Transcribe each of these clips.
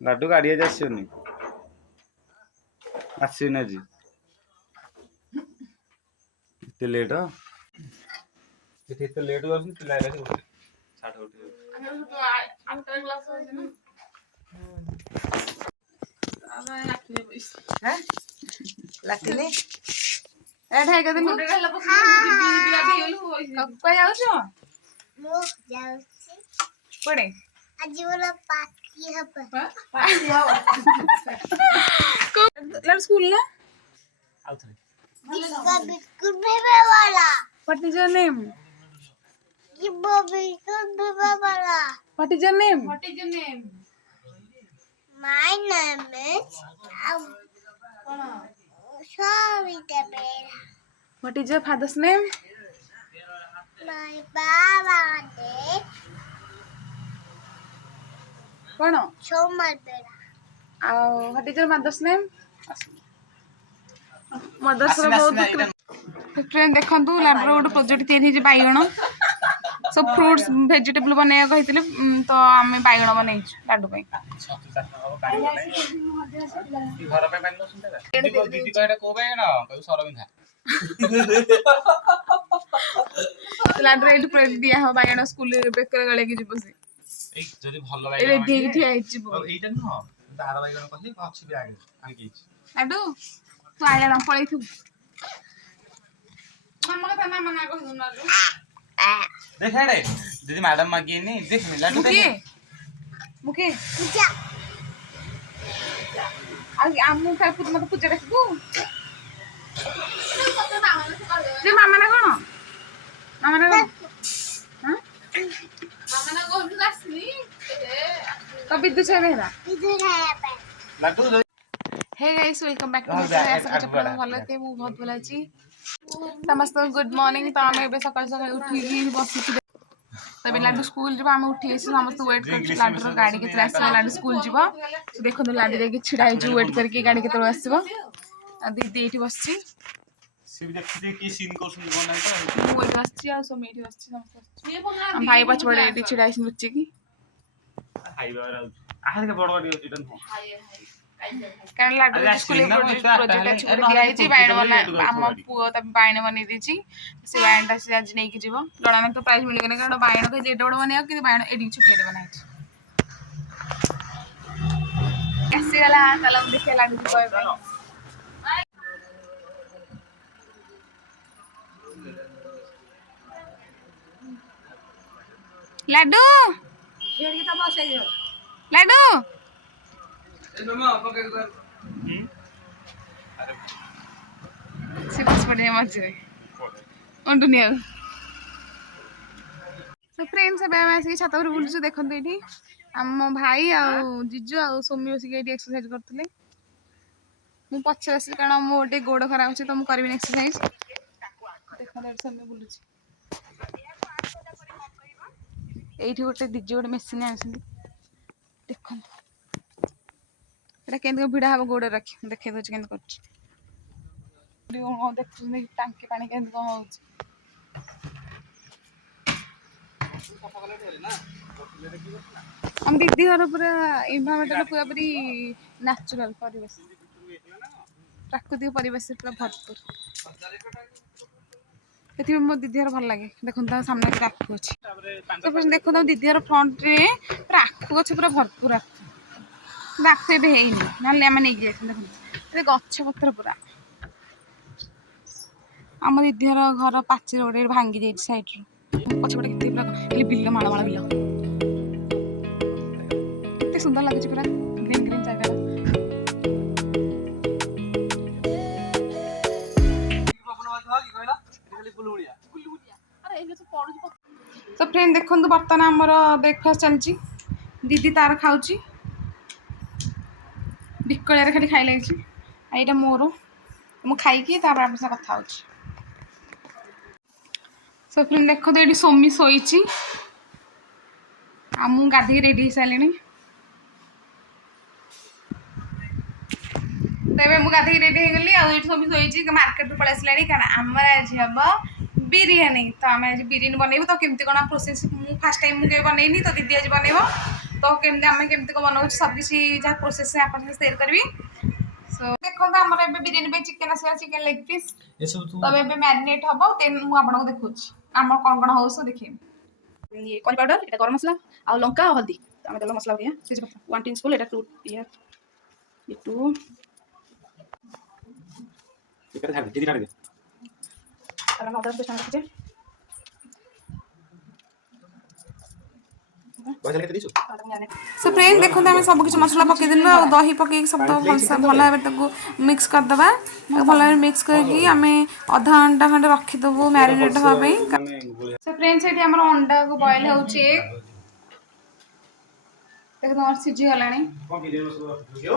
लाडू गाड़ी आसनी आसनी आज एत लेट एत लेट लाटिनी एठा एक दिन कब जाउछो मो जाउछी पड़े आज वाला पार्टी है लड़ स्कूल ना इसका बिल्कुल भेबे वाला व्हाट इज योर नेम ये वो बिल्कुल भेबे वाला what is your name my name is sorry Tabela what is your father's name my baba name कोन Somal Bela आ what is your mother's name mother's रो बहुत फ्रेंड देखंतु लाडर गोटे प्रोजेक्ट तैयारी जे बाइगण सब फ्रूट्स वेजिटेबल बने कहितले तो आमे बाइगण बनै लाडू पई घर पे पानी सुनते दीदी कहटा को बैगण कहू सरबिंधा लाडर एट प्रोजेक्ट दिया हो बाइगण स्कूल बेकर गळे की जीव से ए जदी भलो ए बैगण रेडी ठिया हिची बो एटा न दादा बैगण कहली अछि भी आगे आगे लाडू तू आया न पळै थु मामा का मामा ना कह दुना देख रे दीदी मैडम मागी नी देख मिला मुके मुके पूजा आगे आमु का पुत मत पूजा रखबू जे मामा ना कोन हां मामा ना कोन लासनी तो विद्युत छे बेहरा इधर है पे लाडू hey guys welcome back to my channel आशा करछ आप भलो थे मु बहुत भलो छी समस्त गुड मॉर्निंग तो हमें सकाल सकाल उठी बसी तबे लाडू स्कूल जब हम उठी समस्त वेट कर लाडू गाड़ी के आसो लाडू स्कूल जीव देखो तो लाडू रे छिड़ा है वेट करके गाड़ी के आसो दीदी एठी बसची सिब देखते की सीन को सुन बना तो मु एठी बसची आ सो मेठी बसची समस्त हम भाई पछ पड़े एठी छिड़ा है बुच्ची की हाई बार आउ के बड़ बड़ इटन हो कारण लाडू स्कूल प्रोजेक्ट अछि पूरा दिया है जी बाइण वाला हम पुओ तब बाइण बने दीची से बाइणटा से आज नहीं की जीवो लड़ा में तो प्राइस मिल गने कारण बाइण के जेड बड़ बने कि बाइण एडी छुटिया बनाई छी ऐसे वाला कलम देखे लाडू को लाडू जेडी त बसे लाडू सिपास पड़े मजे उन दुनिया सो फ्रेंड्स अब हम आसी छात पर बुलछु देखंतु एठी हम भाई आ जीजू आ सोमी बसी एठी एक्सरसाइज करथले मु पछे आसी कारण मोटे गोड़ खराब अछि तो मु करबिन एक्सरसाइज देखंतु एठी सोमी बुलुछि एठी गोटे जीजू गोटे मशीन आछन देखंतु एटा केंद भिड़ा हम गोड़ रखी देखे दो केंद कर देख टांकी पानी केंद कम होउछ हम दीदी घर पूरा एनवायरमेंटल पूरा पूरी नेचुरल परिवेश प्राकृतिक परिवेश पूरा भरपूर एथि मो दीदी घर भल लागे देखन सामने आखु अछि तो देखो दीदी घर फ्रंट रे पूरा आखु गछ पूरा भरपूर आखु एबे हेइनी नले हम नहीं गए देखो गछ पत्र पूरा आम दीदी घर पाचेर गोटे भांगी जाइए साइड रू पछपटे के पूरा बिल माड़ माड़ बिल केते सुंदर लगे पूरा ग्रीन ग्रीन जगह तो फ्रेंड देखो बर्तमान आमर ब्रेकफास्ट चलची दीदी तार खाऊची बिकलिया खाली खाई लगी यहाँ मोर मु खाई आपसे कथा हो सो फ्रेंड देखो तो ये सोमी शोची मु गाधे रेडी हो सारे तेरे मु गाधे रेडी हो गली आठ सोमी शोची मार्केट पलि आसला कारण आमर आज हम बिरियानी तो आम आज बिरियानी बनइबू तो केमती कौन प्रोसेस मु फास्ट टाइम मुझे बनईनी तो दीदी आज बनइब तो केमती आम केमती को बनाऊँ सब किसी जहाँ प्रोसेस आप सेयर करी। सो देखो आमर ए बिरियानी चिकेन आसा चिकेन लेग पीस तब ए मैरिनेट हम देन मुझे आपको देखुँ आम कौन कौन हो देखिए ये करी पाउडर ये गरम मसला आ लंका और हल्दी आम तेल मसला तेज पत्ता 1 टीस्पून ये 2 ये 2 अदरक पेस्ट रखिए सो फ्रेंड देखो आम सब किसी मसला पकईदेलु आ दही पकई सब भलसे भल भाव मिक्स करदे भल भाव मिक्स करके आम अधा घंटा खंडे रखीदेबू मैरिनेट हाँपाई। सो फ्रेंड्स ये अंडा को बॉयल हो देख तुम सीझी गला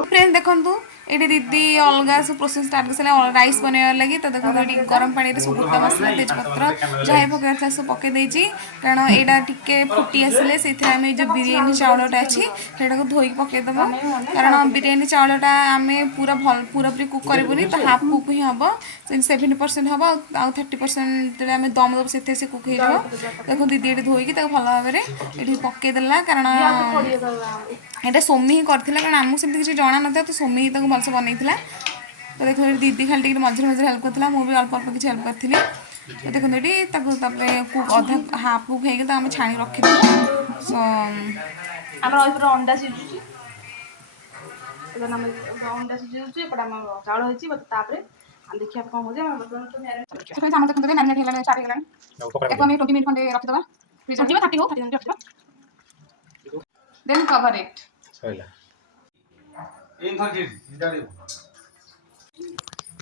फ्रेंड देखु ये दीदी अलग सब प्रोसेस स्टार्ट कर राइस बनवार लगी तो देखो ये गरम पानी सब गोटा मसला तेजपत्र जहाँ पकड़ सब पकईदे कारण यहाँ टे फुटी आसिले से जो बिरियानी चाउलटा अच्छी से धोईक पकईदेव कारण बिरियानी चाउलटा आम पूरा भल पूरा पूरी कुक करूनी तो हाफ कुक ही हम 70% हम आ 30% आम दम दब से कुक हो देखो दीदी ये धोईकी भल भाव में पकईदेला कारण ये सोमी ही करथिला कारण आमको सेमती किसी जना ना तो सोमी ही भलसे बनई तो देखो दीदी खाली मझे मझे हेल्प करथिला मु भी अल्प अल्प किसी हेल्प करी तो देखो ये कुक अधा हाफ कुक हो आम छाणी रखी सो आम अंडा सीझुची अंडा सीझुची एपटे आम चाउल होती देखिए कौन हो मैरिनेट स्टार्ट हो 20 मिनट खंडे रखीदा फ्रिज 30 हो 30 मिनट रखा then cover it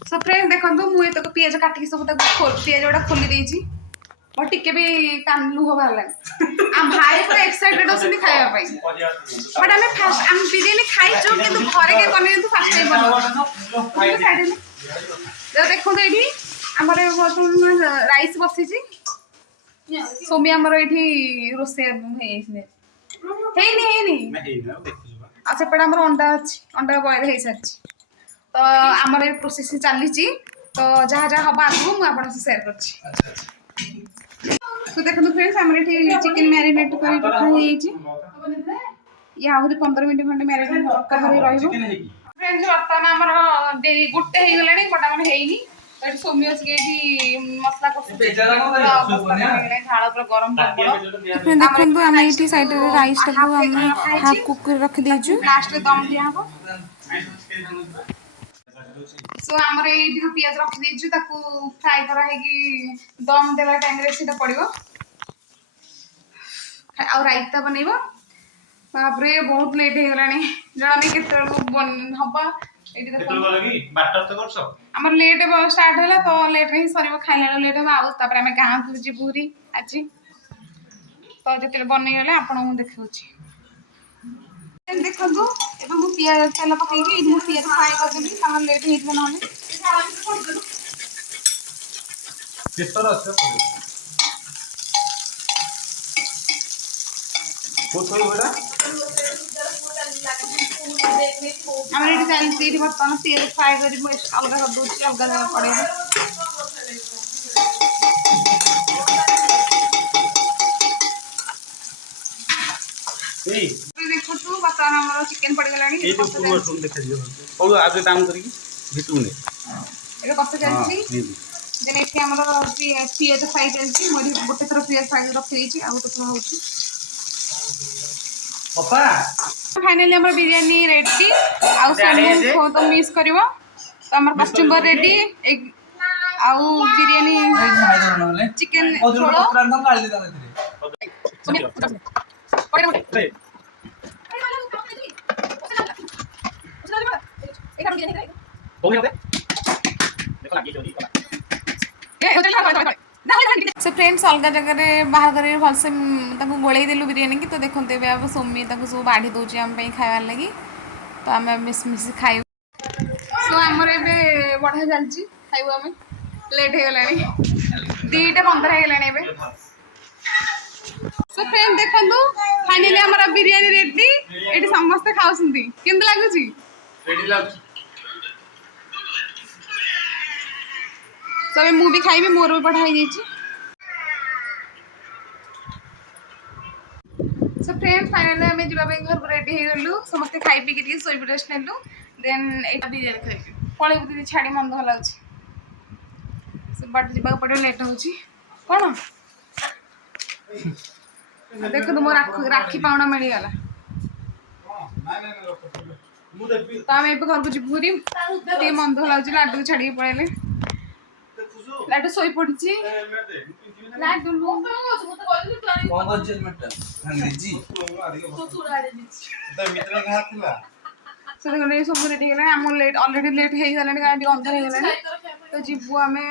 so friend देखो मुझे तो पियाज काटिक सब पियाज गुड़ा खोली देती और टिके भी कान लुह बाहर आम भाई पूरा एक्साइटेड अच्छे खायापी बट आम फास्ट आम बिरियानी खाइचु कि घरे के बन फास्ट टाइम देखो ये आमर राइस बसी सोमी आमर ये रोसे सेपटे आम अंडा अच्छी अंडा बॉयल हो सारी तो आमर ये प्रोसेस चली तो जहाँ जहाँ हम आगू मुझे सेयार कर तो देखो फ्रेंड्स आम चिकेन मैरिनेट कर रखा ये आहरी 15 मिनट खंडे मैरिनेट फ्रेंड्स बर्तमान आमर गोटे हो गला बट आम है तो सोमी अच्छी मसला झाड़ पूरा गरम देखो आम ये साइड राइस हाफ कुक रखी लास्ट दम दिया सो आमर ये पियाज रखी फ्राए कराई दम देला टाइम रे पड़ो आ रायता बनइब बापरे बहुत लेट हो गला जना नहीं के आमर लेट स्टार्ट है तो लेट ही सर खाइला लेट हम आम गाँव को जीवरी आज तो जो बनईगले आपको देखा देखो मुझे पियाज तेल पकई पियाज फ्राए करदेवी लेट हो आम ये चलती बर्तमान पियाज फ्राए कर अलग कर दूसरी अलग पड़े देखो बर्तमान आम चिकेन पड़गला कष चलती पियाज फ्राए चलती गोटे थर पियाज फ्राए रखी आ गोटे थर हो फाइनाली आम बिरियानी रेडी आउ तो मिस कर तो आम कस्टमर रेडी आउ बिरियानी चिकेन से फ्रेंड्स अलग जगह बाहर कर भलसे गोल देलु बिरियानी की तो देखते अब सोमी सब बाढ़ी दूसरी आम खाइबार लगी तो आम मिस मिस खाइबू सो आमर ए बढ़िया चलती खाइबू आम लेट हो गला 2:15 हो गला सो फ्रेंड देखो फाइनली आमर बिरियानी रेडी ये समस्ते खाऊँ केमती लगुच सब मुझे खाइबी मोर भी बढ़ाई सो फ्रेंड्स फाइनली आम जावाई घर को रेडी हो गलु समस्ते खाई पी के सोई रेस्ट नेलु देन एटा बिरियानी खाई पळेबु दीदी छाड़ी मन भल लाଗୁଛି से बाट जीवा पड़े लेट होची कोन देखो तुम राखी पाउना मिल गला तो आम घर को जीवरी मन भल लाଗୁଛି लाडू छाड़ी पळेले लाडू सोई पड़ची लाडू लो कौन जजमेंट अंग्रेजी तो मित्र कहा थिला से देखो ये सब रेडी गेला हम लेट ऑलरेडी लेट हे गला गाड़ी अंदर हे गला तो जीवु आमे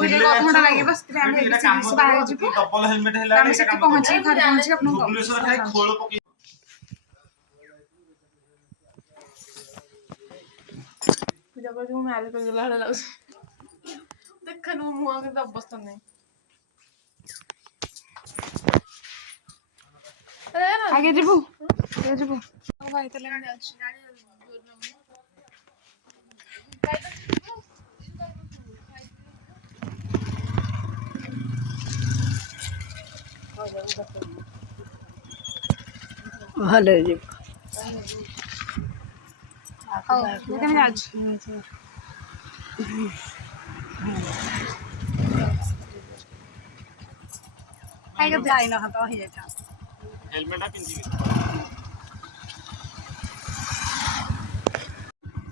वीडियो घंटा लागे बस हम से बाहर जीवु डबल हेलमेट हेला हम से पहुंची घर पहुंची अपन भुवनेश्वर खाई खोल पकी जब जो मैरिज कर गला हला देखनु मुआ के अवस्था नहीं आगे जीवु भाई तले में आज ভালো জি देखने आज আইগা যাই না তো হয়ে যায় हेलमेट पिंदी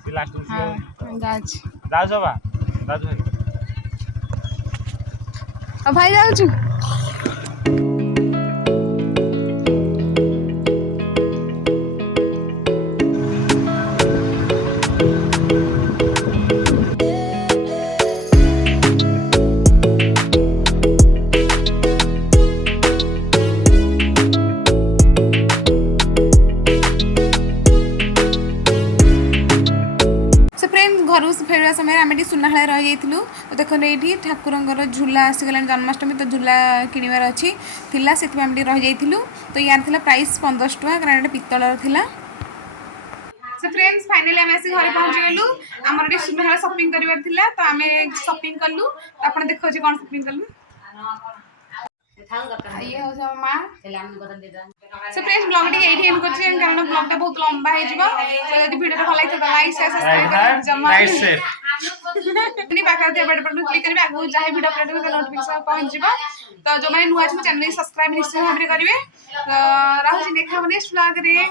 के लास्ट हां आज जाओ सबा जाओ भाई अब भाई जाऊ छु घर फेरवा समय आम सुनाहाड़ा रही जाइलु देख ये ठाकुर झूला आसीगला जन्माष्टमी तो झूला किणवार अच्छी से रही जाइलु तो यार थी प्राइस 15 टका कारण पितलर थिला से फ्रेंड्स फाइनली आम आसी घर पहुंची गलु आमर सुनाहाड़ा शॉपिंग करवार थिला तो आम शॉपिंग कलु आप देखो कौन शॉपिंग कलु ये हो माँ से फ्रेंड्स ब्लॉग टी एठी एंड करछि कारण ब्लॉग टा बहुत लंबा हे जिवो तो यदि वीडियो भल लाइक तो लाइक शेयर सब्सक्राइब जमा नहीं बाका दे बड बड क्लिक करबे आगु जाहे वीडियो अपलोड के नोटिफिकेशन पहुंच जिवो तो जो माने नुआ छ चैनल सब्सक्राइब निश्चय भाबरे करिवे तो राहुल जी देखा नेक्स्ट ब्लॉग रे।